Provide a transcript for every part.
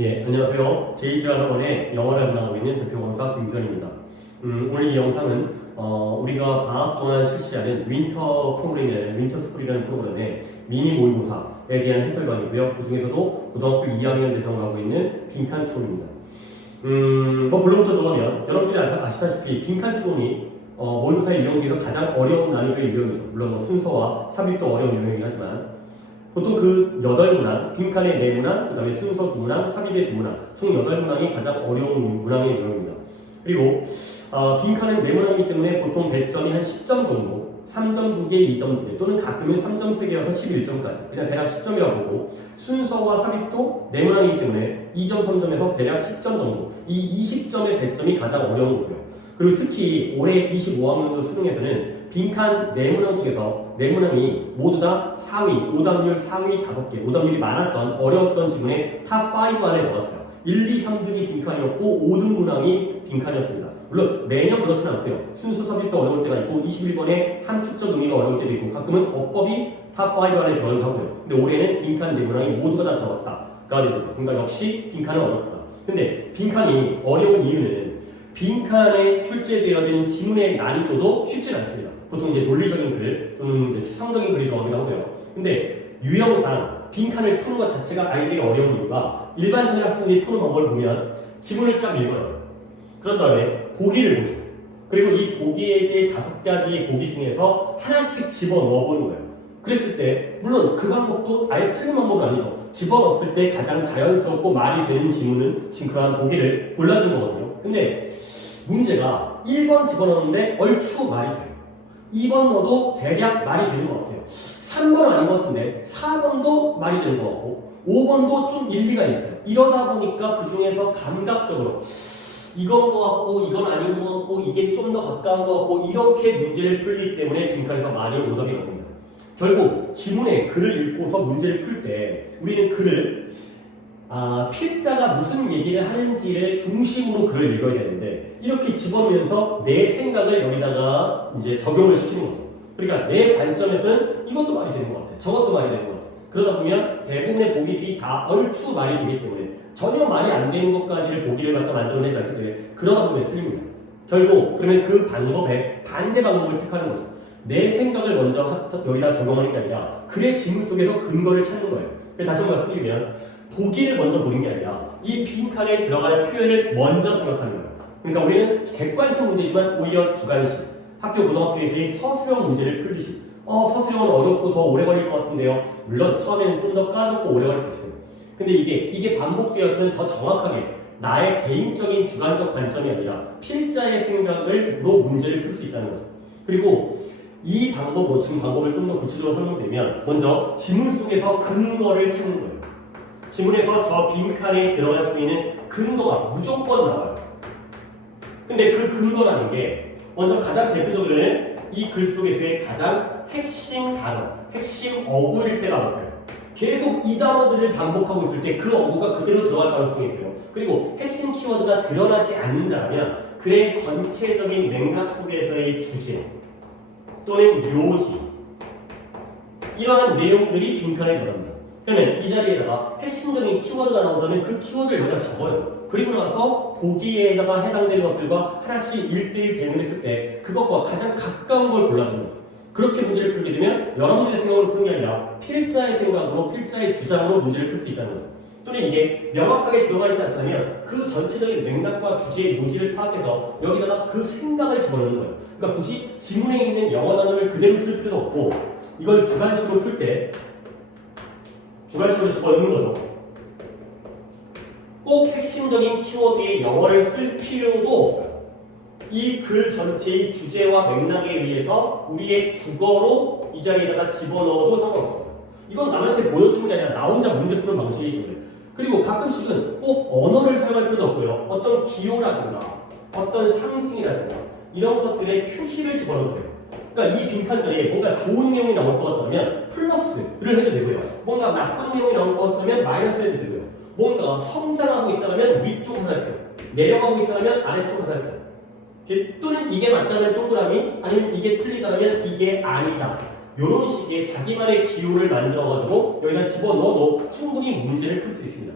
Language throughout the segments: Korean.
예, 안녕하세요. 제2지원학원의 영어를 담당하고 있는 대표강사 김수현입니다. 오늘 이 영상은 우리가 방학 동안 실시하는 윈터 프로그램이라는 윈터 스쿨이라는 프로그램의 미니 모의고사에 대한 해설 강의고요. 그 중에서도 고등학교 2학년 대상으로 하고 있는 빈칸 추론입니다. 본론부터 들어가면 여러분들이 아시다시피 빈칸 추론이 모의고사의 유형 중에서 가장 어려운 난이도의 유형이죠. 물론 순서와 삽입도 어려운 유형이긴 하지만 보통 그 8문항, 빈칸의 4문항, 그 다음에 순서 2문항, 삽입의 2문항, 총 8문항이 가장 어려운 문항의 유형입니다. 그리고 빈칸은 4문항이기 때문에 보통 100점이 한 10점 정도, 3점 2개, 2점 2개, 또는 가끔은 3점 3개여서 11점까지 그냥 대략 10점이라고 보고, 순서와 삽입도 4문항이기 때문에 2점, 3점에서 대략 10점 정도, 이 20점의 100점이 가장 어려운 거고요. 그리고 특히 올해 25학년도 수능에서는 빈칸 4문항 중에서 4문항이 모두 다 4위, 오답률 4위 5개, 오답률이 많았던 어려웠던 지문의 탑 5 안에 넣었어요. 1, 2, 3등이 빈칸이었고 5등 문항이 빈칸이었습니다. 물론 매년 그렇지는 않고요. 순서 삽입도 어려울 때가 있고 21번에 함축적 의미가 어려울 때도 있고 가끔은 어법이 탑 5 안에 들어가기도 하고요. 근데 올해는 빈칸 4문항이 모두가 다 들어갔다가 되는 거죠. 그러니까 역시 빈칸은 어렵구나. 근데 빈칸이 어려운 이유는 빈칸에 출제되어지는 지문의 난이도도 쉽지 않습니다. 보통 이제 논리적인 글 또는 이제 추상적인 글이 들어가기도 하고요. 근데 유형상 빈칸을 푸는 것 자체가 아이들이 어려운 이유가 일반적인 학생들이 푸는 방법을 보면 지문을 쫙 읽어요. 그런 다음에 보기를 보죠. 그리고 이 보기의 5가지의 보기 중에서 하나씩 집어넣어 보는 거예요. 그랬을 때 물론 그 방법도 아예 틀린 방법은 아니죠. 집어넣었을 때 가장 자연스럽고 말이 되는 지문은 지금 그한 보기를 골라준 거거든요. 근데 문제가 1번 집어넣었는데 얼추 말이 돼요. 2번 넣어도 대략 말이 되는 것 같아요. 3번은 아닌 것 같은데 4번도 말이 되는 것 같고 5번도 좀 일리가 있어요. 이러다 보니까 그 중에서 감각적으로 이건 것 같고 이건 아닌 것 같고 이게 좀 더 가까운 것 같고 이렇게 문제를 풀기 때문에 빈칸에서 많이 오답이 나옵니다. 결국 지문에 글을 읽고서 문제를 풀 때 우리는 글을 필자가 무슨 얘기를 하는지를 중심으로 글을 읽어야 되는데 이렇게 집어넣으면서 내 생각을 여기다가 이제 적용을 시키는 거죠. 그러니까 내 관점에서는 이것도 말이 되는 것 같아. 저것도 말이 되는 것 같아. 그러다 보면 대부분의 보기들이 다 얼추 말이 되기 때문에 전혀 말이 안 되는 것까지를 보기를 갖다 만들어내지 않기 때문에 그러다 보면 틀립니다. 결국 그러면 그 방법에 반대 방법을 택하는 거죠. 내 생각을 먼저 여기다 적용하는 게 아니라 글의 지문 속에서 근거를 찾는 거예요. 다시 한번 말씀드리면 보기를 먼저 보는 게 아니라 이 빈칸에 들어갈 표현을 먼저 생각하는 거예요. 그러니까 우리는 객관식 문제지만 오히려 주관식, 학교 고등학교에서의 서술형 문제를 풀듯이 서술형은 어렵고 더 오래 걸릴 것 같은데요. 물론 처음에는 좀 더 까놓고 오래 걸릴 수 있어요. 근데 이게 반복되어지면 더 정확하게 나의 개인적인 주관적 관점이 아니라 필자의 생각으로 문제를 풀 수 있다는 거죠. 그리고 이 방법으로 지금 방법을 좀 더 구체적으로 설명드리면 먼저 지문 속에서 근거를 찾는 거예요. 지문에서 저 빈칸에 들어갈 수 있는 근거가 무조건 나와요. 근데 그 근거라는 게 먼저 가장 대표적으로는 이 글 속에서의 가장 핵심 단어, 핵심 어구일 때가 많아요. 계속 이 단어들을 반복하고 있을 때 그 어구가 그대로 들어갈 가능성이 있고요. 그리고 핵심 키워드가 드러나지 않는다면 글의 전체적인 맥락 속에서의 주제 또는 요지 이러한 내용들이 빈칸에 들어갑니다. 그러면 이 자리에다가 핵심적인 키워드가 나온다면 그 키워드를 여기다 적어요. 그리고 나서 보기에다가 해당되는 것들과 하나씩 1대1 대응을 했을 때 그것과 가장 가까운 걸 골라주는 거죠. 그렇게 문제를 풀게 되면 여러분들의 생각으로 푸는 게 아니라 필자의 생각으로, 필자의 주장으로 문제를 풀 수 있다는 거죠. 또는 이게 명확하게 들어가 있지 않다면 그 전체적인 맥락과 주제의 요지를 파악해서 여기다가 그 생각을 집어넣는 거예요. 그러니까 굳이 지문에 있는 영어 단어를 그대로 쓸 필요도 없고 이걸 주관식으로 풀 때 주관식으로 집어넣는 거죠. 꼭 핵심적인 키워드의 영어를 쓸 필요도 없어요. 이 글 전체의 주제와 맥락에 의해서 우리의 국어로 이 자리에다가 집어넣어도 상관없어요. 이건 남한테 보여주는 게 아니라 나 혼자 문제 푸는 방식이기 때문에. 그리고 가끔씩은 꼭 언어를 사용할 필요도 없고요. 어떤 기호라든가 어떤 상징이라든가 이런 것들의 표시를 집어넣어도 돼요. 그러니까 이 빈칸 전에 뭔가 좋은 내용이 나올 것 같다면 플러스를 해도 되고요. 뭔가 나쁜 내용이 나올 것 같다면 마이너스 해도 되고요. 뭔가 성장하고 있다면 위쪽 화살표, 내려가고 있다면 아래쪽 화살표. 또는 이게 맞다면 동그라미, 아니면 이게 틀리다면 이게 아니다. 이런 식의 자기만의 기호를 만들어가지고 여기다 집어넣어도 충분히 문제를 풀 수 있습니다.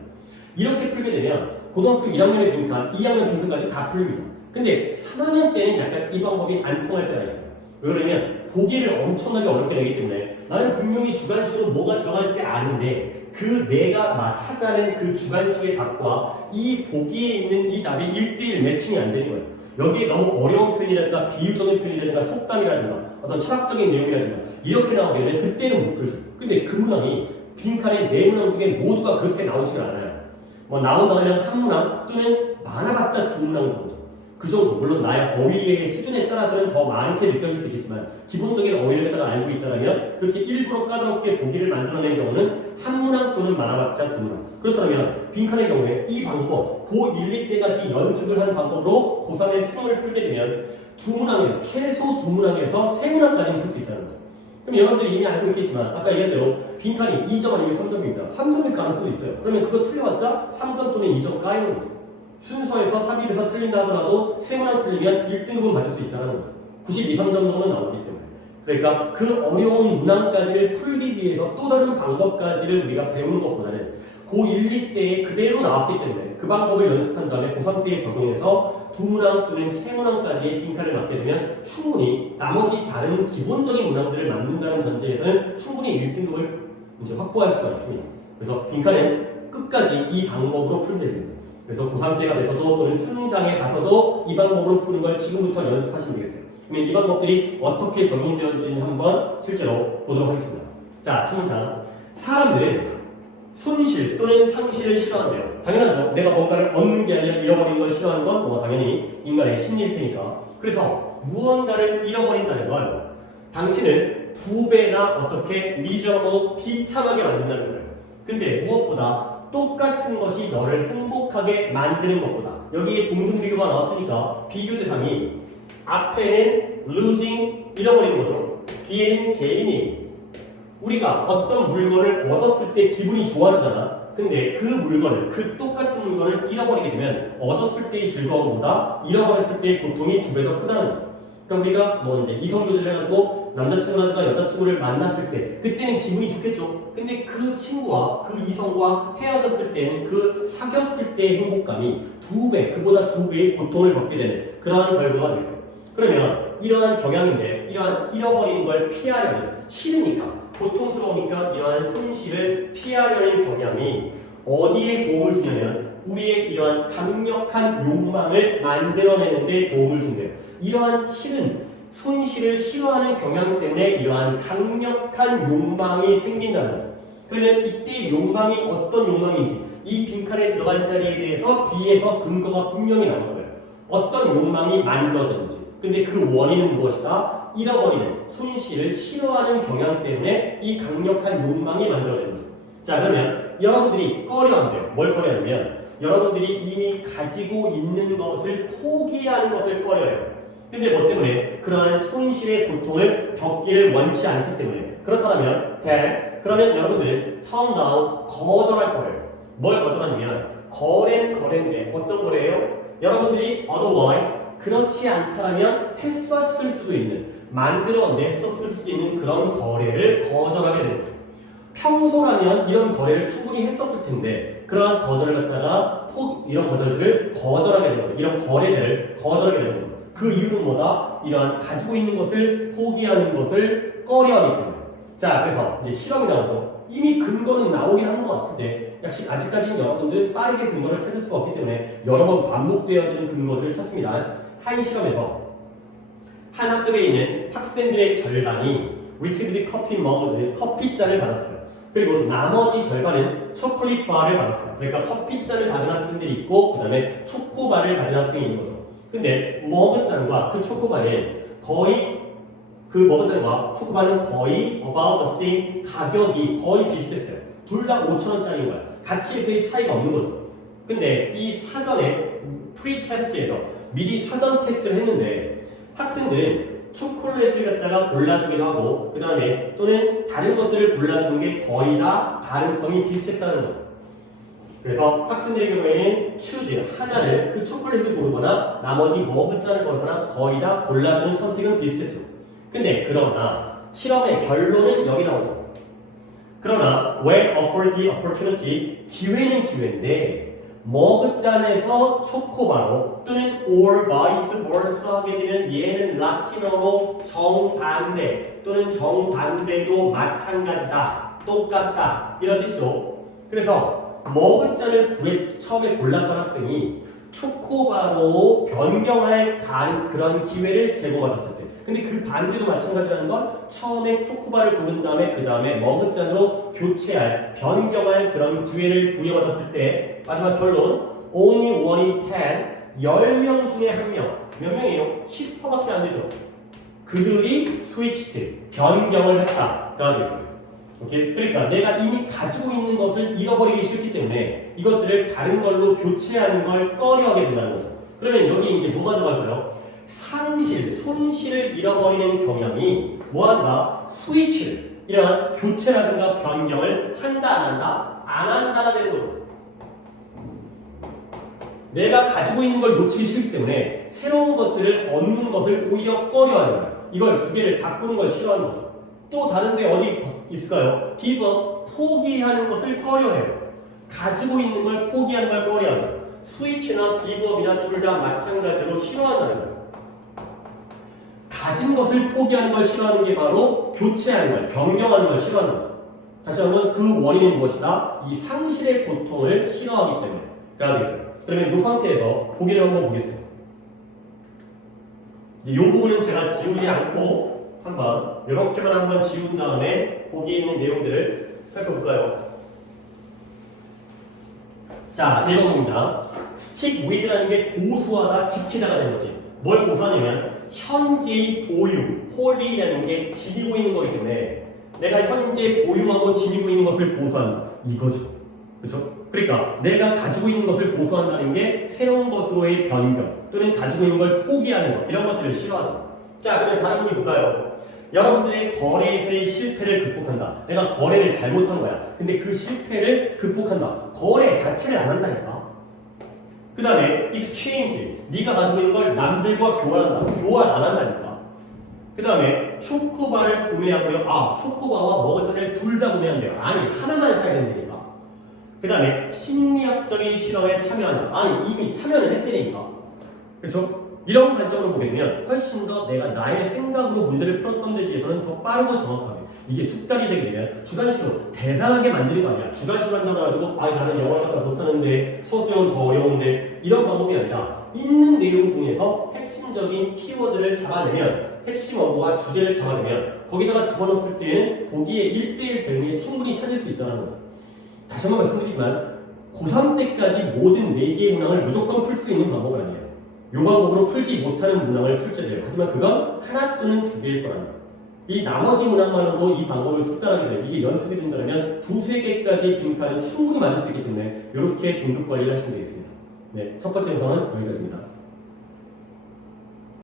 이렇게 풀게 되면 고등학교 1학년의 빈칸, 2학년 빈칸까지 다 풀립니다. 근데 3학년 때는 약간 이 방법이 안 통할 때가 있어요. 왜 그러냐면 보기를 엄청나게 어렵게 내기 때문에 나는 분명히 주관식으로 뭐가 들어갈지 아는데 그 내가 찾아낸 그 주관식의 답과 이 보기에 있는 이 답이 1대1 매칭이 안 되는 거예요. 여기에 너무 어려운 표현이라든가 비유적인 표현이라든가 속담이라든가 어떤 철학적인 내용이라든가 이렇게 나오게 되면 그때는 못 풀죠. 근데 그 문항이 빈칸의 네 문항 중에 모두가 그렇게 나오지가 않아요. 뭐 나온다면 한 문항 또는 많아봤자 두 문항 정도. 그 정도. 물론 나의 어휘의 수준에 따라서는 더 많게 느껴질 수 있겠지만 기본적인 어휘를 갖다가 알고 있다면 그렇게 일부러 까다롭게 보기를 만들어낸 경우는 한 문항 또는 많아봤자 두 문항. 그렇다면 빈칸의 경우에 이 방법 고1, 2 때까지 연습을 한 방법으로 고3의 수능을 풀게 되면 두 문항에 최소 두 문항에서 세 문항까지는 풀 수 있다는 거죠. 그럼 여러분들이 이미 알고 있겠지만 아까 얘기한 대로 빈칸이 2점 아니면 3점입니다. 3점일 가능성도 있어요. 그러면 그거 틀려봤자 3점 또는 2점 까이는 거죠. 순서에서 삽입에서 틀린다 하더라도 세 문항 틀리면 1등급은 받을 수 있다는 거죠. 92, 3점 정도는 나오기 때문에. 그러니까 그 어려운 문항까지를 풀기 위해서 또 다른 방법까지를 우리가 배우는 것보다는 고1, 2 때에 그대로 나왔기 때문에 그 방법을 연습한 다음에 고3 때에 적용해서 두 문항 또는 세 문항까지의 빈칸을 맞게 되면 충분히 나머지 다른 기본적인 문항들을 맞는다는 전제에서는 충분히 1등급을 이제 확보할 수가 있습니다. 그래서 빈칸은 끝까지 이 방법으로 풀면 됩니다. 그래서 고3 때가 돼서도 또는 수능장에 가서도 이 방법으로 푸는 걸 지금부터 연습하시면 되겠어요. 그러면 이 방법들이 어떻게 적용되어지는지 한번 실제로 보도록 하겠습니다. 자, 첫 문장. 사람들은 손실 또는 상실을 싫어한대요. 당연하죠. 내가 뭔가를 얻는 게 아니라 잃어버리는 걸 싫어하는 건 뭐 당연히 인간의 심리일 테니까. 그래서 무언가를 잃어버린다는 건 당신을 두 배나 어떻게 miserable 비참하게 만든다는 거예요. 근데 무엇보다 똑같은 것이 너를 행복하게 만드는 것보다 여기에 동등 비교가 나왔으니까 비교 대상이 앞에는 losing 잃어버리는 거죠. 뒤에는 gaining 우리가 어떤 물건을 얻었을 때 기분이 좋아지잖아. 근데 그 물건을 그 똑같은 물건을 잃어버리게 되면 얻었을 때의 즐거움보다 잃어버렸을 때의 고통이 두 배 더 크다는 거죠. 그러니까 우리가 뭐 이제 이성교제를 해가지고 남자친구라든가 여자친구를 만났을 때 그때는 기분이 좋겠죠. 근데 그 친구와 그 이성과 헤어졌을 때는 그 사귀었을 때의 행복감이 두 배, 그보다 두 배의 고통을 겪게 되는 그러한 결과가 되겠어요. 그러면 이러한 경향인데 이러한 잃어버리는 걸 피하려는 싫으니까 고통스러우니까 이러한 손실을 피하려는 경향이 어디에 도움을 주냐면 우리의 이러한 강력한 욕망을 만들어내는 데 도움을 준대요. 이러한 싫은 손실을 싫어하는 경향 때문에 이러한 강력한 욕망이 생긴다는 거죠. 그러면 이때 욕망이 어떤 욕망인지 이 빈칸에 들어간 자리에 대해서 뒤에서 근거가 분명히 나오는 거예요. 어떤 욕망이 만들어졌는지. 근데 그 원인은 무엇이다? 잃어버리는 손실을 싫어하는 경향 때문에 이 강력한 욕망이 만들어지는 거죠. 자, 그러면 여러분들이 꺼려한대요. 뭘 꺼려하냐면 여러분들이 이미 가지고 있는 것을 포기하는 것을 꺼려해요. 근데 뭐 때문에? 그러한 손실의 고통을 겪기를 원치 않기 때문에. 그렇다면 그러면 여러분들은 turn down 거절할 거예요. 뭘 거절하냐면 거래는 거래인데 어떤 거래예요? 여러분들이 otherwise 그렇지 않다면 했었을 수도 있는 만들어냈었을 수도 있는 그런 거래를 거절하게 되는 거죠. 평소라면 이런 거래를 충분히 했었을 텐데 그러한 거절을 갖다가 이런 거절들을 거절하게 되는 거죠. 이런 거래들을 거절하게 되는 거죠. 그 이유는 뭐다? 이러한 가지고 있는 것을 포기하는 것을 꺼려하기 때문에. 자, 그래서 이제 실험이 나오죠. 이미 근거는 나오긴 한 것 같은데 아직까지는 여러분들은 빠르게 근거를 찾을 수가 없기 때문에 여러 번 반복되어지는 근거들을 찾습니다. 한 실험에서 한 학급에 있는 학생들의 절반이 received coffee mugs, 커피잔을 받았어요. 그리고 나머지 절반은 초콜릿 바를 받았어요. 그러니까 커피잔을 받은 학생들이 있고 그 다음에 초코바를 받은 학생이 있는 거죠. 근데 머그잔과 그 초코바는 거의 그 머그잔과 초코바는 거의 about the same 가격이 거의 비슷했어요. 둘 다 5,000원짜리인 거야. 가치에서의 차이가 없는 거죠. 근데 이 사전에 프리-테스트에서 미리 사전 테스트를 했는데 학생들은 초콜릿을 갖다가 골라주기도 하고 그 다음에 또는 다른 것들을 골라주는 게 거의 다 가능성이 비슷했다는 거죠. 그래서 학생들의 경우에는 choose 하나를 그 초콜릿을 고르거나 나머지 머그잔을 고르거나 거의 다 골라주는 선택은 비슷했죠. 근데 그러나 실험의 결론은 여기 나오죠. 그러나 when offered the opportunity, 기회는 기회인데 머그잔에서 초코바로 또는 or vice versa 하게 되면 얘는 라틴어로 정반대 또는 정반대도 마찬가지다, 똑같다 이런 뜻이죠. 그래서 머그잔을 처음에 골랐던 학생이 초코바로 변경할 그런 기회를 제공받았을 때, 근데 그 반대도 마찬가지라는 건 처음에 초코바를 고른 다음에 그 다음에 머그잔으로 교체할, 변경할 그런 기회를 부여받았을 때 마지막 결론 only one in 10명 중에 한 명, 몇 명이에요? 10%밖에 안 되죠. 그들이 switched, 변경을 했다가 되겠습니다. 오케이? 그러니까 내가 이미 가지고 있는 것을 잃어버리기 싫기 때문에 이것들을 다른 걸로 교체하는 걸 꺼려하게 된다는 거죠. 그러면 여기 이제 뭐가 들어갈까요? 상실, 손실을 잃어버리는 경향이 뭐한다? 스위치를, 이러한 교체라든가 변경을 한다 안 한다? 안 한다가 되는 거죠. 내가 가지고 있는 걸 놓치기 싫기 때문에 새로운 것들을 얻는 것을 오히려 꺼려하는 거예요. 이걸 두 개를 바꾸는 걸 싫어하는 거죠. 또 다른데 어디 있을까요? give up, 포기하는 것을 꺼려해요. 가지고 있는 걸 포기하는 걸 꺼려하죠. 스위치나 give up이나 둘 다 마찬가지로 싫어한다는 거예요. 가진 것을 포기하는 걸 싫어하는 게 바로 교체하는 걸, 변경하는 걸 싫어하는 거죠. 다시 한번 그 원인은 무엇이다? 이 상실의 고통을 싫어하기 때문에가 되겠어요. 그러면 이 상태에서 보기를 한번 보겠습니다. 이 부분은 제가 지우지 않고 한번 이렇게만 한번 지운 다음에 거기에 있는 내용들을 살펴볼까요? 자, 1번입니다. stick with라는 게 고수하다, 지키다가 되는 거지. 뭘 고수하냐면 현재의 보유, 홀이라는 게 지니고 있는 거기 때문에 내가 현재 보유하고 지니고 있는 것을 고수한다. 이거죠. 그렇죠? 그러니까 내가 가지고 있는 것을 고수한다는 게 새로운 것으로의 변경 또는 가지고 있는 걸 포기하는 것, 이런 것들을 싫어하죠. 자, 그러면 다른 분이 볼까요? 여러분들의 거래에서의 실패를 극복한다. 내가 거래를 잘못한 거야. 근데 그 실패를 극복한다. 거래 자체를 안 한다니까. 그 다음에 exchange, 네가 가지고 있는 걸 남들과 교환한다. 교환 안 한다니까. 그 다음에 초코바를 구매하고요. 아, 초코바와 머그잔을 둘 다 구매한대요. 아니, 하나만 사야 된다니까. 그 다음에 심리학적인 실험에 참여한다. 아니, 이미 참여를 했다니까. 그렇죠? 이런 관점으로 보게 되면 훨씬 더 내가 나의 생각으로 문제를 풀었던 데 비해서는 더 빠르고 정확하게, 이게 습관이 되게 되면 주관식으로 대단하게 만드는 거 아니야. 주관식으로 한다고 해가지고 아, 나는 영어를 갖다 못하는데 서술형은 더 어려운데, 이런 방법이 아니라 있는 내용 중에서 핵심적인 키워드를 잡아내면, 핵심 어구와 주제를 잡아내면 거기다가 집어넣었을 때에는 거기에 1대1 대응에 충분히 찾을 수 있다는 거죠. 다시 한번 말씀드리지만 고3 때까지 모든 4개의 문항을 무조건 풀 수 있는 방법은 아니에요. 이 방법으로 풀지 못하는 문항을 출제돼요. 하지만 그건 하나 또는 2개일 거랍니다. 이 나머지 문항만으로도 이 방법을 숙달하게 되면, 이게 연습이 된다면 2, 3개까지의 빈칸은 충분히 맞을 수 있기 때문에 이렇게 등급 관리를 하시면 되겠습니다. 네, 첫 번째 영상은 여기까지입니다.